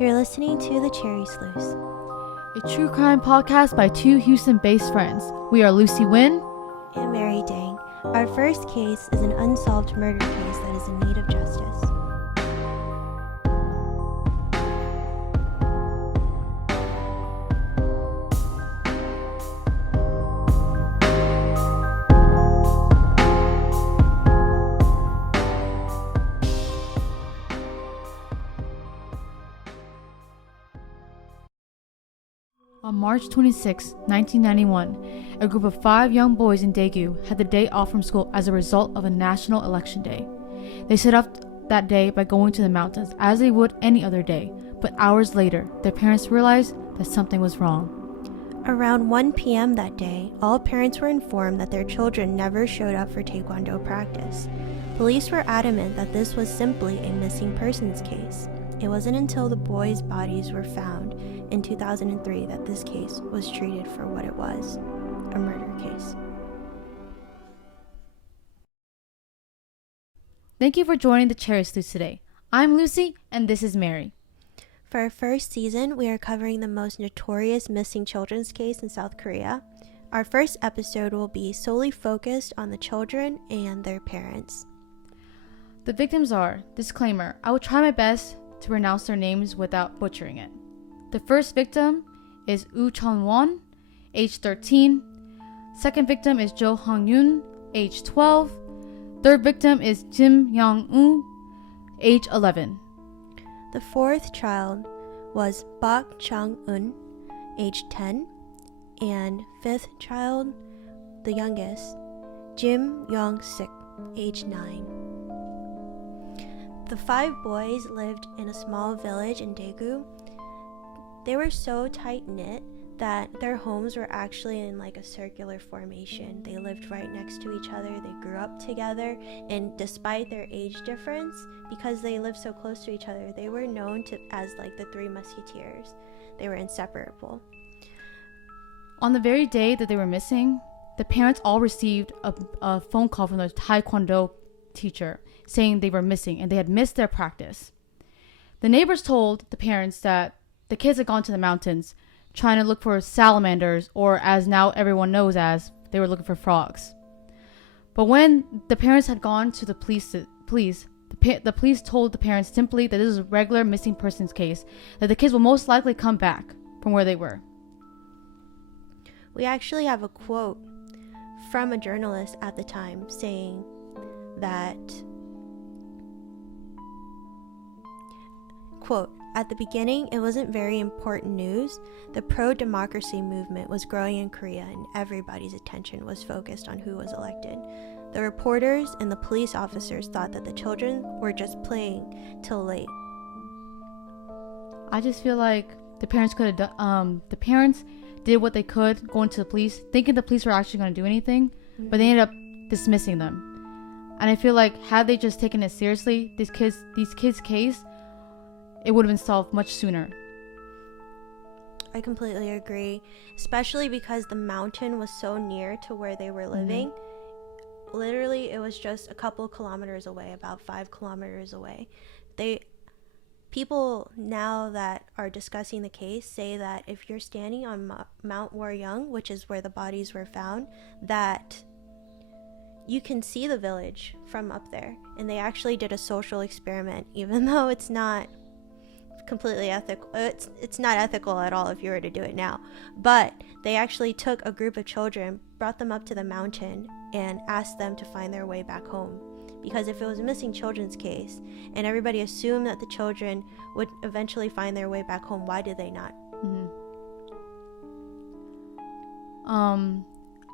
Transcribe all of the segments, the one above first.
You're listening to The Cherry Sluice, a true crime podcast by two Houston-based friends. We are Lucy Wynn and Mary Dang. Our first case is an unsolved murder case that is in need of justice. On March 26, 1991, a group of 5 young boys in Daegu had the day off from school as a result of a national election day. They set up that day by going to the mountains as they would any other day, but hours later, their parents realized that something was wrong. Around 1 p.m. that day, all parents were informed that their children never showed up for Taekwondo practice. Police were adamant that this was simply a missing persons case. It wasn't until the boys' bodies were found in 2003 that this case was treated for what it was, a murder case. Thank you for joining the Cherry Sluice today. I'm Lucy, and this is Mary. For our first season, we are covering the most notorious missing children's case in South Korea. Our first episode will be solely focused on the children and their parents. The victims are, disclaimer, I will try my best to pronounce their names without butchering it. The first victim is Woo Chun-won, age 13. Second victim is Jo Hong-yoon, age 12. Third victim is Jim Young-woo, age 11. The fourth child was Bak Chang-eun, age 10. And fifth child, the youngest, Jim Young-sik, age 9. The 5 boys lived in a small village in Daegu. They were so tight-knit that their homes were actually in like a circular formation. They lived right next to each other. They grew up together, and despite their age difference, because they lived so close to each other, they were known as like the 3 musketeers. They were inseparable. On the very day that they were missing, the parents all received a phone call from their Taekwondo teacher saying they were missing and they had missed their practice. The neighbors told the parents that the kids had gone to the mountains trying to look for salamanders, or as now everyone knows as, they were looking for frogs. But when the parents had gone to the police told the parents simply that this is a regular missing persons case, that the kids will most likely come back from where they were. We actually have a quote from a journalist at the time saying that, quote, "At the beginning, it wasn't very important news. The pro-democracy movement was growing in Korea and everybody's attention was focused on who was elected. The reporters and the police officers thought that the children were just playing till late." I just feel like the parents could have done, the parents did what they could going to the police, thinking the police were actually going to do anything, but they ended up dismissing them. And I feel like had they just taken it seriously, these kids' case, it would have been solved much sooner. I completely agree, especially because the mountain was so near to where they were living. Literally, it was just a couple of kilometers away, about 5 kilometers away. People now that are discussing the case say that if you're standing on Mount Waryoung, which is where the bodies were found, that you can see the village from up there. And they actually did a social experiment, even though it's not completely ethical. It's not ethical at all if you were to do it now. But they actually took a group of children, brought them up to the mountain, and asked them to find their way back home. Because if it was a missing children's case, and everybody assumed that the children would eventually find their way back home, why did they not?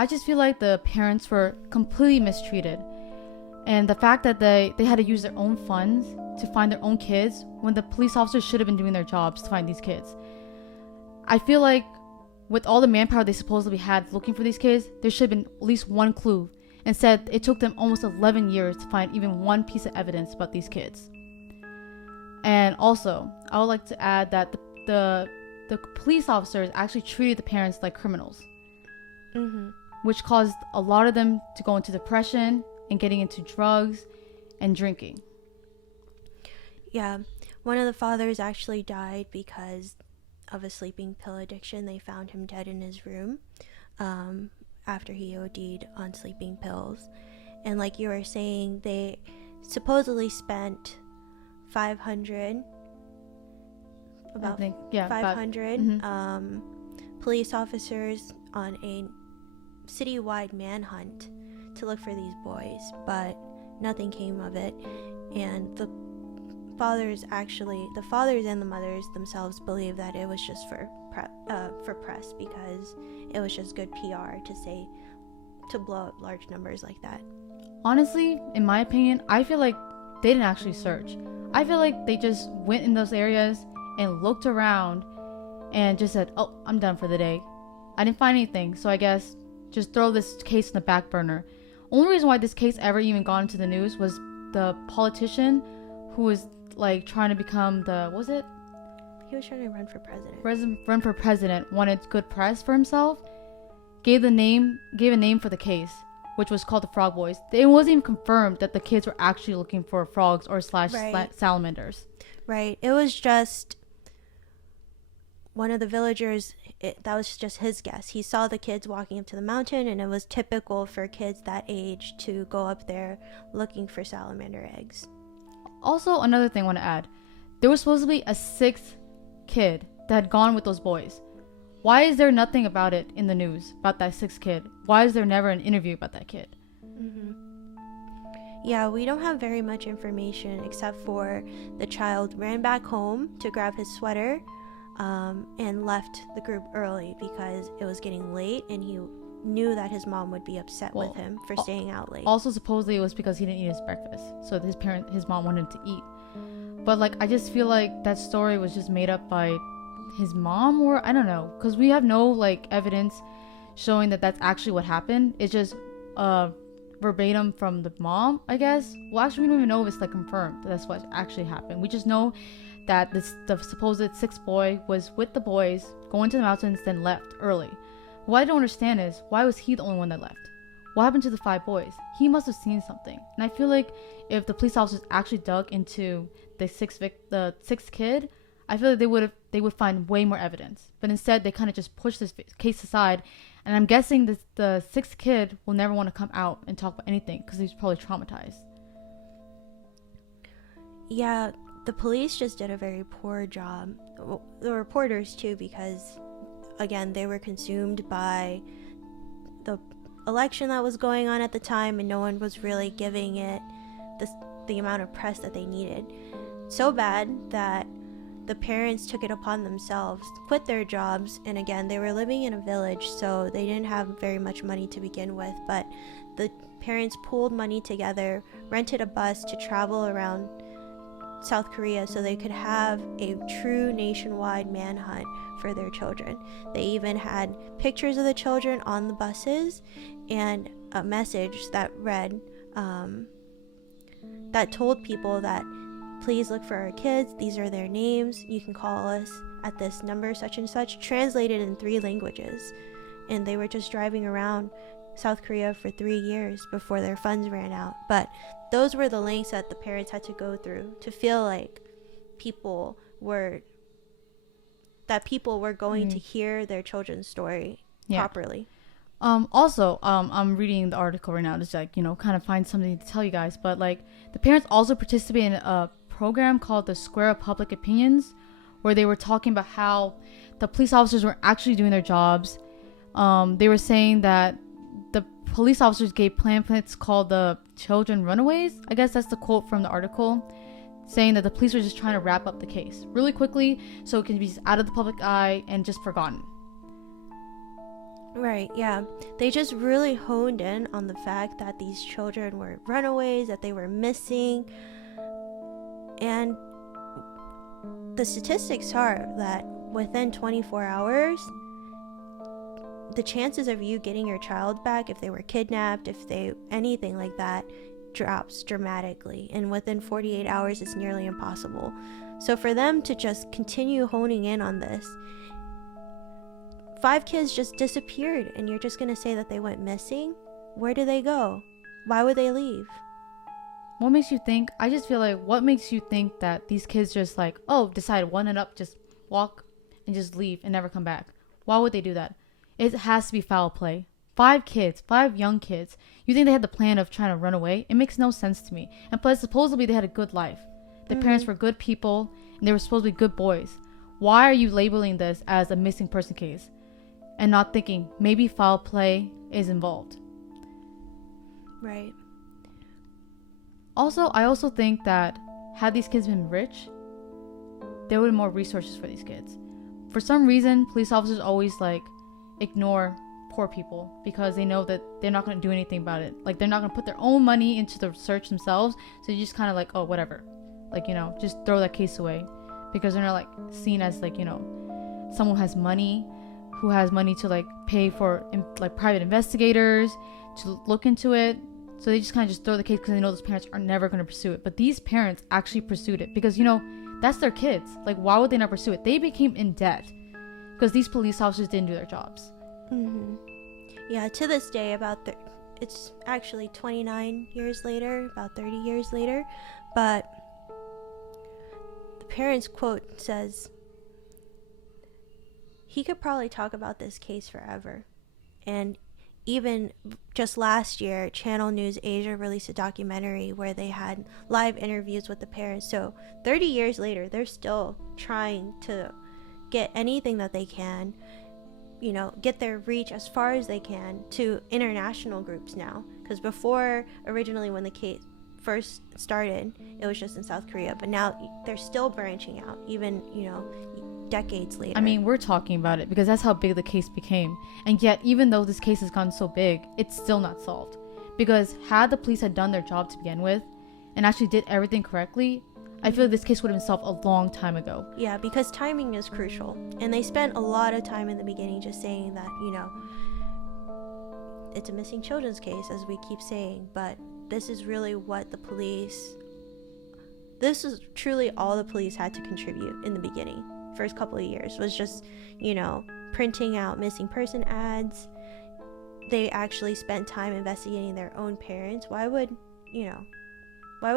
I just feel like the parents were completely mistreated. And the fact that they had to use their own funds to find their own kids when the police officers should have been doing their jobs to find these kids. I feel like with all the manpower they supposedly had looking for these kids, there should have been at least one clue. Instead, it took them almost 11 years to find even one piece of evidence about these kids. And also, I would like to add that the police officers actually treated the parents like criminals. Which caused a lot of them to go into depression and getting into drugs and drinking. Yeah. One of the fathers actually died because of a sleeping pill addiction. They found him dead in his room after he OD'd on sleeping pills. And like you were saying, they supposedly spent 500 police officers on a citywide manhunt to look for these boys, but nothing came of it. And the fathers and the mothers themselves believe that it was just for press, because it was just good PR to blow up large numbers like that. Honestly, in my opinion, I feel like they didn't actually search. I feel like they just went in those areas and looked around and just said, oh, I'm done for the day. I didn't find anything, so I guess just throw this case in the back burner. Only reason why this case ever even got into the news was the politician who was like trying to become he was trying to run for president. Wanted good press for himself. Gave a name for the case, which was called the Frog Boys. It wasn't even confirmed that the kids were actually looking for frogs or salamanders. Right. It was just one of the villagers. That was just his guess. He saw the kids walking up to the mountain, and it was typical for kids that age to go up there looking for salamander eggs. Also, another thing I want to add. There was supposed to be a sixth kid that had gone with those boys. Why is there nothing about it in the news, about that sixth kid? Why is there never an interview about that kid? Mm-hmm. Yeah, we don't have very much information except for the child ran back home to grab his sweater and left the group early because it was getting late, and he knew that his mom would be upset with him for staying out late. Also, supposedly it was because he didn't eat his breakfast, so his mom wanted him to eat. But like, I just feel like that story was just made up by his mom, or I don't know, because we have no like evidence showing that that's actually what happened. It's just verbatim from the mom, I guess. Well, actually, we don't even know if it's like confirmed that that's what actually happened. We just know that the supposed sixth boy was with the boys going to the mountains, then left early. What I don't understand is, why was he the only one that left? What happened to the 5 boys? He must have seen something. And I feel like if the police officers actually dug into the sixth kid, I feel like they would find way more evidence. But instead, they kind of just pushed this case aside. And I'm guessing the sixth kid will never want to come out and talk about anything because he's probably traumatized. Yeah, the police just did a very poor job. The reporters too, because again, they were consumed by the election that was going on at the time, and no one was really giving it the amount of press that they needed. So bad that the parents took it upon themselves, quit their jobs, and again, they were living in a village, so they didn't have very much money to begin with, but the parents pooled money together, rented a bus to travel around South Korea so they could have a true nationwide manhunt for their children. They even had pictures of the children on the buses and a message that read, that told people that please look for our kids, these are their names, you can call us at this number such and such, translated in 3 languages. And they were just driving around South Korea for 3 years before their funds ran out. But those were the lengths that the parents had to go through to feel like people were going to hear their children's story properly. Also, I'm reading the article right now to like, kind of find something to tell you guys, but like the parents also participated in a program called the Square of Public Opinions, where they were talking about how the police officers were actually doing their jobs. They were saying that the police officers gave pamphlets called the Children Runaways. I guess that's the quote from the article, saying that the police were just trying to wrap up the case really quickly so it can be out of the public eye and just forgotten. Right, yeah. They just really honed in on the fact that these children were runaways, that they were missing. And the statistics are that within 24 hours, the chances of you getting your child back, if they were kidnapped, anything like that, drops dramatically. And within 48 hours, it's nearly impossible. So for them to just continue honing in on this, 5 kids just disappeared, and you're just going to say that they went missing? Where did they go? Why would they leave? What makes you think? I just feel like, what makes you think that these kids just like, oh, decide one and up, just walk and just leave and never come back? Why would they do that? It has to be foul play. 5 young kids. You think they had the plan of trying to run away? It makes no sense to me. And plus, supposedly they had a good life. Their parents were good people and they were supposed to be good boys. Why are you labeling this as a missing person case and not thinking maybe foul play is involved? Right. Also, I also think that had these kids been rich, there would be more resources for these kids. For some reason, police officers always like ignore poor people because they know that they're not going to do anything about it. Like, they're not going to put their own money into the search themselves. So you just kind of like, oh, whatever. Like, you know, just throw that case away because they're not like seen as like, you know, someone who has money to like pay for like private investigators to look into it. So they just kind of just throw the case because they know those parents are never going to pursue it. But these parents actually pursued it because, you know, that's their kids. Like, why would they not pursue it? They became in debt because these police officers didn't do their jobs. Mm-hmm. Yeah, to this day, it's actually 29 years later, about 30 years later, but the parents' quote says, he could probably talk about this case forever. And even just last year, Channel News Asia released a documentary where they had live interviews with the parents. So 30 years later, they're still trying to get anything that they can, you know, get their reach as far as they can to international groups now. Because before, originally when the case first started, it was just in South Korea. But now they're still branching out, even, you know, decades later. I mean, we're talking about it because that's how big the case became. And yet, even though this case has gone so big, it's still not solved. Because had the police had done their job to begin with and actually did everything correctly, I feel like this case would have been solved a long time ago. Yeah, because timing is crucial. And they spent a lot of time in the beginning just saying that, you know, it's a missing children's case, as we keep saying. But this is really what this is truly all the police had to contribute in the beginning. First couple of years was just, you know, printing out missing person ads. They actually spent time investigating their own parents. Why would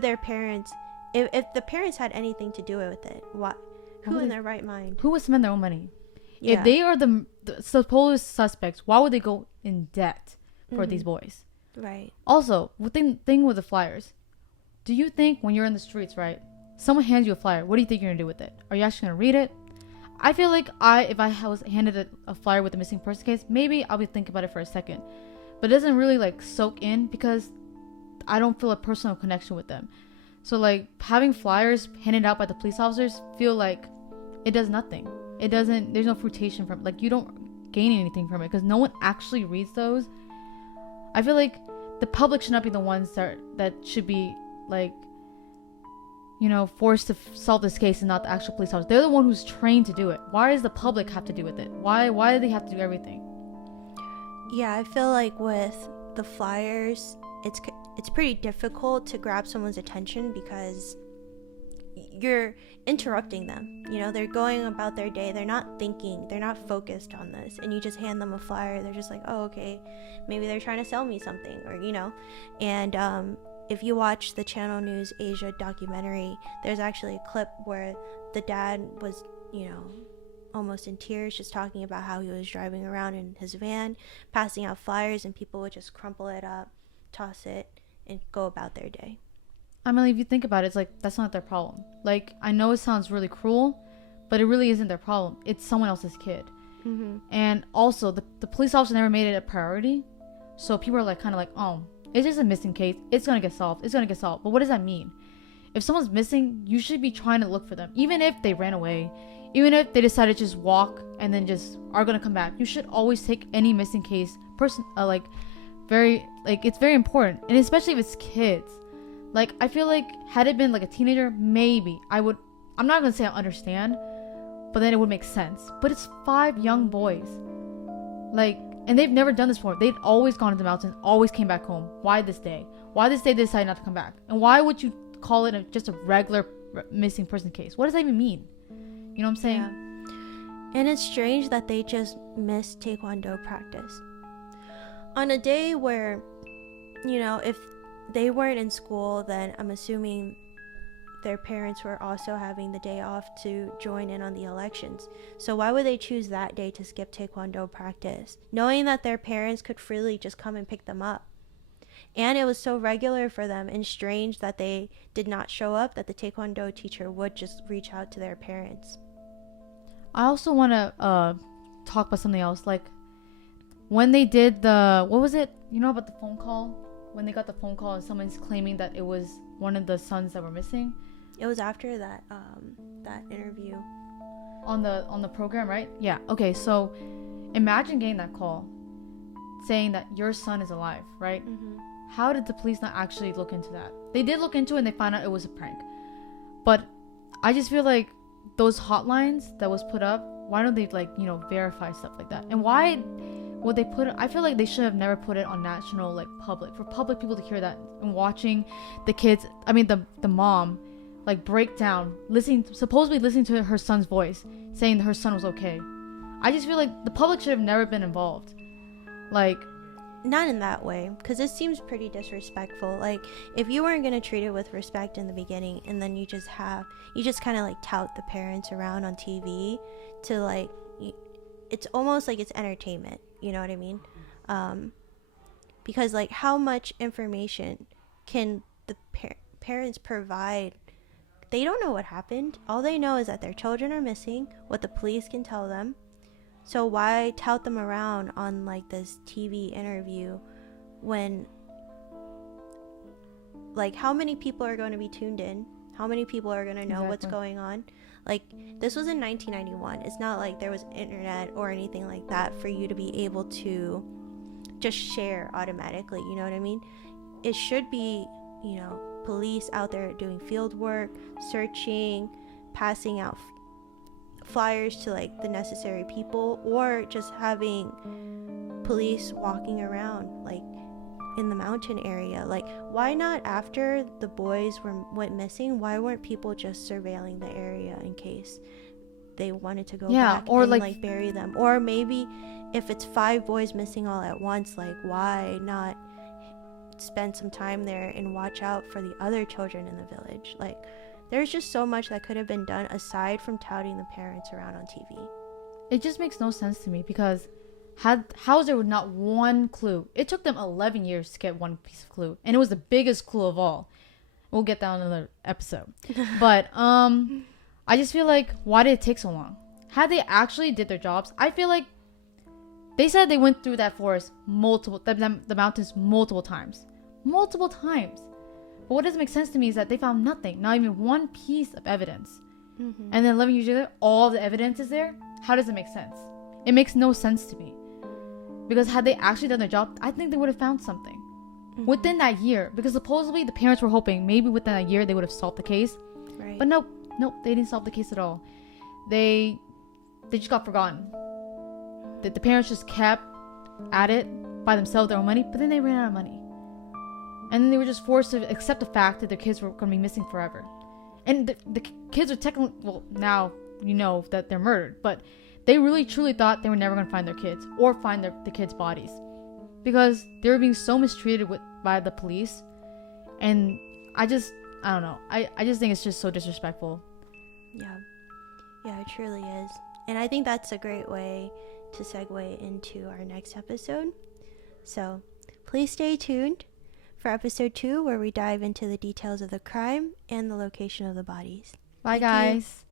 their parents, if the parents had anything to do with it, who in their right mind? Who would spend their own money? Yeah. If they are the supposed suspects, why would they go in debt for these boys? Right. Also, thing with the flyers, do you think when you're in the streets, right, someone hands you a flyer, what do you think you're gonna do with it? Are you actually gonna read it? I feel like if I was handed a flyer with a missing person case, maybe I'll be thinking about it for a second. But it doesn't really like soak in because I don't feel a personal connection with them. So like having flyers handed out by the police officers feel like it does nothing. There's no fruition from it. Like, you don't gain anything from it because no one actually reads those. I feel like the public should not be the ones that should be like, you know, forced to solve this case and not the actual police officer. They're the one who's trained to do it. Why does the public have to do with it? Why do they have to do everything? Yeah, I feel like with the flyers, it's pretty difficult to grab someone's attention because you're interrupting them. You know, they're going about their day. They're not thinking. They're not focused on this. And you just hand them a flyer. They're just like, oh, okay, maybe they're trying to sell me something, or, you know. And if you watch the Channel News Asia documentary, there's actually a clip where the dad was, you know, almost in tears, just talking about how he was driving around in his van, passing out flyers, and people would just crumple it up, toss it, and go about their day. I mean, if you think about it, it's like, that's not their problem. Like, I know it sounds really cruel, but it really isn't their problem. It's someone else's kid. Mm-hmm. And also, the police officer never made it a priority. So people are like, kind of like, oh, it's just a missing case. It's going to get solved. But what does that mean? If someone's missing, you should be trying to look for them. Even if they ran away, even if they decided to just walk and then just are going to come back, you should always take any missing case it's very important. And especially if it's kids. Like, I feel like had it been like a teenager, maybe I'm not going to say I understand, but then it would make sense. But it's 5 young boys. Like, and they've never done this before. They'd always gone to the mountains, always came back home. Why this day? Why this day they decided not to come back? And why would you call it just a regular missing person case? What does that even mean? You know what I'm saying? Yeah. And it's strange that they just missed Taekwondo practice. On a day where, you know, if they weren't in school, then I'm assuming their parents were also having the day off to join in on the elections. So why would they choose that day to skip taekwondo practice, knowing that their parents could freely just come and pick them up? And it was so regular for them and strange that they did not show up, that the taekwondo teacher would just reach out to their parents. I also want to talk about something else. Like, when they did the, what was it? You know about the phone call? When they got the phone call and someone's claiming that it was one of the sons that were missing? It was after that interview. On the program, right? Yeah. Okay, so imagine getting that call saying that your son is alive, right? Mm-hmm. How did the police not actually look into that? They did look into it and they found out it was a prank. But I just feel like those hotlines that was put up, why don't they, like, you know, verify stuff like that? And why would they put it? I feel like they should have never put it on national, like, public, for public people to hear that and watching the kids, I mean the mom, like, break down, supposedly listening to her son's voice, saying that her son was okay. I just feel like the public should have never been involved. Like, not in that way, because it seems pretty disrespectful. Like, if you weren't going to treat it with respect in the beginning, and then you just kind of like tout the parents around on TV to, like, it's almost like it's entertainment, you know what I mean? Because, like, how much information can the parents provide? They don't know what happened. All they know is that their children are missing, what the police can tell them. So why tout them around on, like, this TV interview when, like, how many people are going to be tuned in? How many people are going to know what's going on? Like, this was in 1991. It's not like there was internet or anything like that for you to be able to just share automatically, you know what I mean? It should be, you know, police out there doing field work, searching, passing out flyers to, like, the necessary people, or just having police walking around, like, in the mountain area. Like, why not, after the boys went missing, why weren't people just surveilling the area in case they wanted to go back or and, like, bury them? Or maybe if it's 5 boys missing all at once, like, why not spend some time there and watch out for the other children in the village? Like, there's just so much that could have been done aside from touting the parents around on TV. It just makes no sense to me, because how is there not one clue? It took them 11 years to get one piece of clue, and it was the biggest clue of all. We'll get that on another episode. But I just feel like, why did it take so long? Had they actually did their jobs, I feel like they said they went through that forest the mountains multiple times. But what doesn't make sense to me is that they found nothing, not even one piece of evidence. Mm-hmm. And then 11 years later, all the evidence is there? How does it make sense? It makes no sense to me. Because had they actually done their job, I think they would have found something. Mm-hmm. Within that year. Because supposedly the parents were hoping maybe within a year they would have solved the case. Right. But nope, they didn't solve the case at all. They just got forgotten. The parents just kept at it by themselves, their own money, but then they ran out of money. And then they were just forced to accept the fact that their kids were going to be missing forever. And the kids are technically, well, now you know that they're murdered, but they really truly thought they were never going to find their kids or find the kids' bodies, because they were being so mistreated by the police. And I don't know. I just think it's just so disrespectful. Yeah, it truly is. And I think that's a great way to segue into our next episode. So please stay tuned for episode 2, where we dive into the details of the crime and the location of the bodies. Bye, guys.